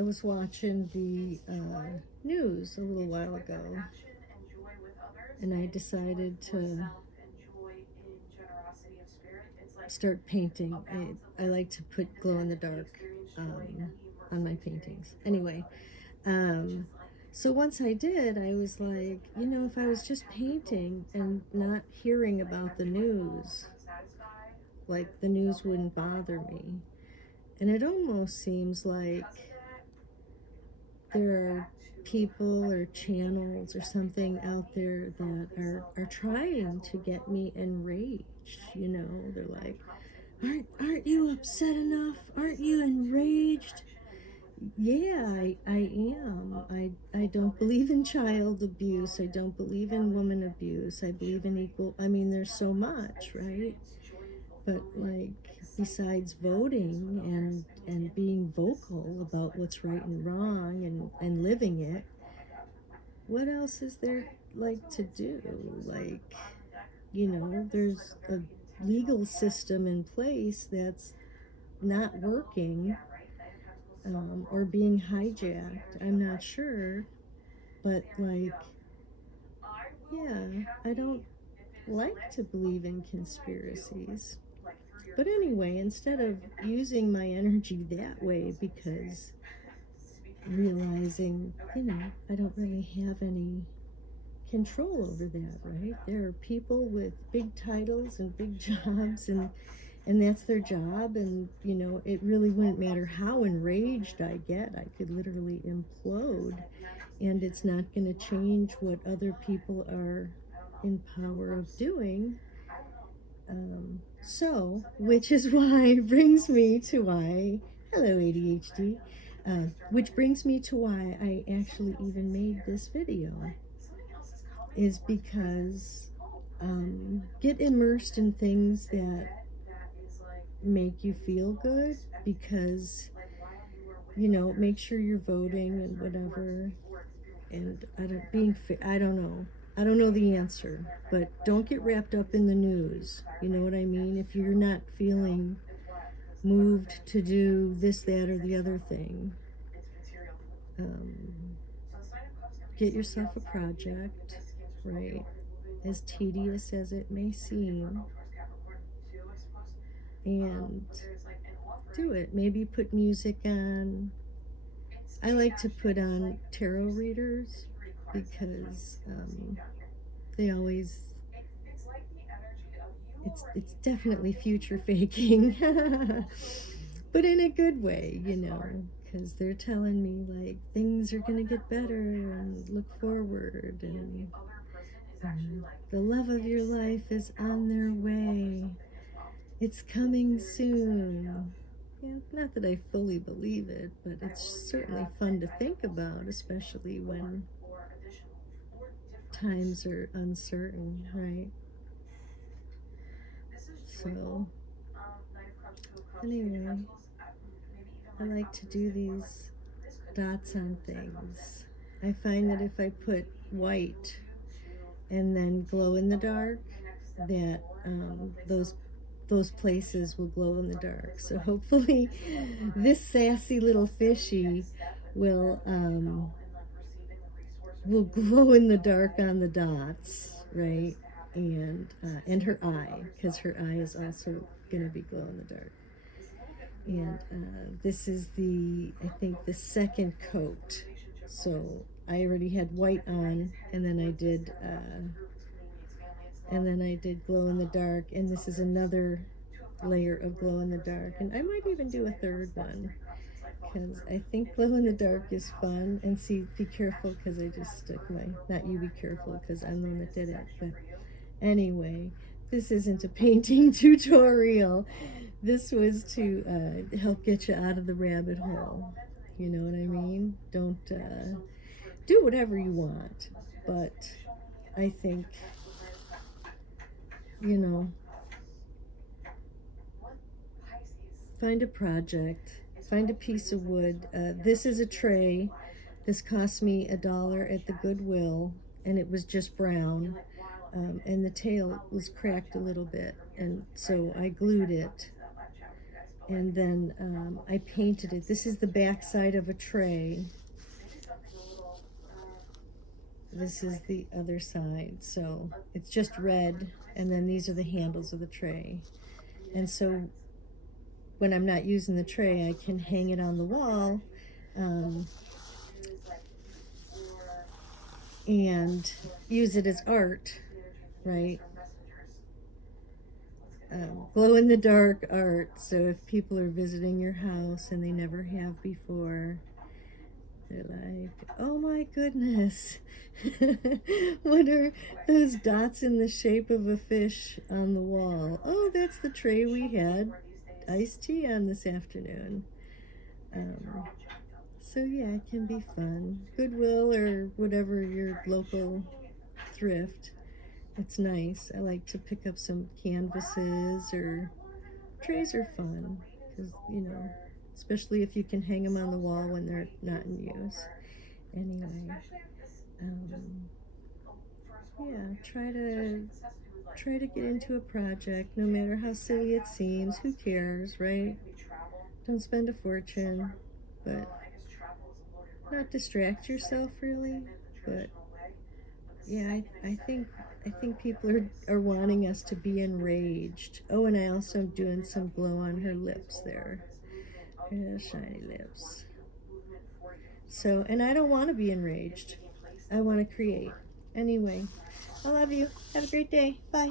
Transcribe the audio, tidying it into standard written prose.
I was watching the news a little while ago, and I decided to start painting. I like to put glow in the dark on my paintings. Anyway, um, so once I did, I was like, if I was just painting and not hearing about the news, like the news wouldn't bother me. And it almost seems like there are people or channels or something out there that are trying to get me enraged. They're like, aren't you upset enough? Aren't you enraged? Yeah, I am. I don't believe in child abuse. I don't believe in woman abuse. I believe in equal. I mean, there's so much, right? But like, besides voting and being vocal about what's right and wrong and living it, what else is there like to do? Like, there's a legal system in place that's not working, or being hijacked. I'm not sure, but like, yeah, I don't like to believe in conspiracies. But anyway, instead of using my energy that way, because realizing, I don't really have any control over that, right? There are people with big titles and big jobs, and that's their job, and it really wouldn't matter how enraged I get. I could literally implode, and it's not going to change what other people are in power of doing. Which is why brings me to why, hello ADHD, which brings me to why I actually even made this video, is because get immersed in things that make you feel good, because make sure you're voting and whatever. And I don't know. I don't know the answer, but don't get wrapped up in the news. You know what I mean? If you're not feeling moved to do this, that, or the other thing, um, get yourself a project, right? As tedious as it may seem, and do it. Maybe put music on. I like to put on tarot readers because they always, it's definitely future faking, but in a good way, because they're telling me like things are gonna get better and look forward, and the love of your life is on their way. It's coming soon. Yeah, not that I fully believe it, but it's certainly fun to think about, especially when times are uncertain, right? So, anyway, I like to do these dots on things. I find that if I put white and then glow in the dark, that those places will glow in the dark. So hopefully, this sassy little fishy will glow in the dark on the dots, right? And her eye, because her eye is also going to be glow in the dark. And this is I think the second coat. So I already had white on, and then I did glow in the dark, and this is another layer of glow in the dark, and I might even do a third one, because I think glow in the dark is fun. And see, be careful, because I just stuck not you, be careful, because I'm the one that did it. But anyway, this isn't a painting tutorial. This was to help get you out of the rabbit hole. You know what I mean? Don't do whatever you want, but I think, you know, find a project, find a piece of wood. This is a tray. This cost me $1 at the Goodwill, and it was just brown, and the tail was cracked a little bit, and so I glued it. And then I painted it. This is the back side of a tray. This is the other side. So it's just red, and then these are the handles of the tray. And so when I'm not using the tray, I can hang it on the wall and use it as art, right? Glow in the dark art. So if people are visiting your house and they never have before, they're like, oh my goodness, what are those dots in the shape of a fish on the wall? Oh, that's the tray we had iced tea on this afternoon. So yeah, it can be fun. Goodwill or whatever your local thrift. It's nice. I like to pick up some canvases, or trays are fun because, especially if you can hang them on the wall when they're not in use. Anyway, yeah, try to get into a project, no matter how silly it seems. Who cares, right? Don't spend a fortune, but not distract yourself really. But yeah, I think people are wanting us to be enraged. Oh, and I also am doing some glow on her lips there. Her shiny lips. So, and I don't want to be enraged. I want to create. Anyway, I love you. Have a great day. Bye.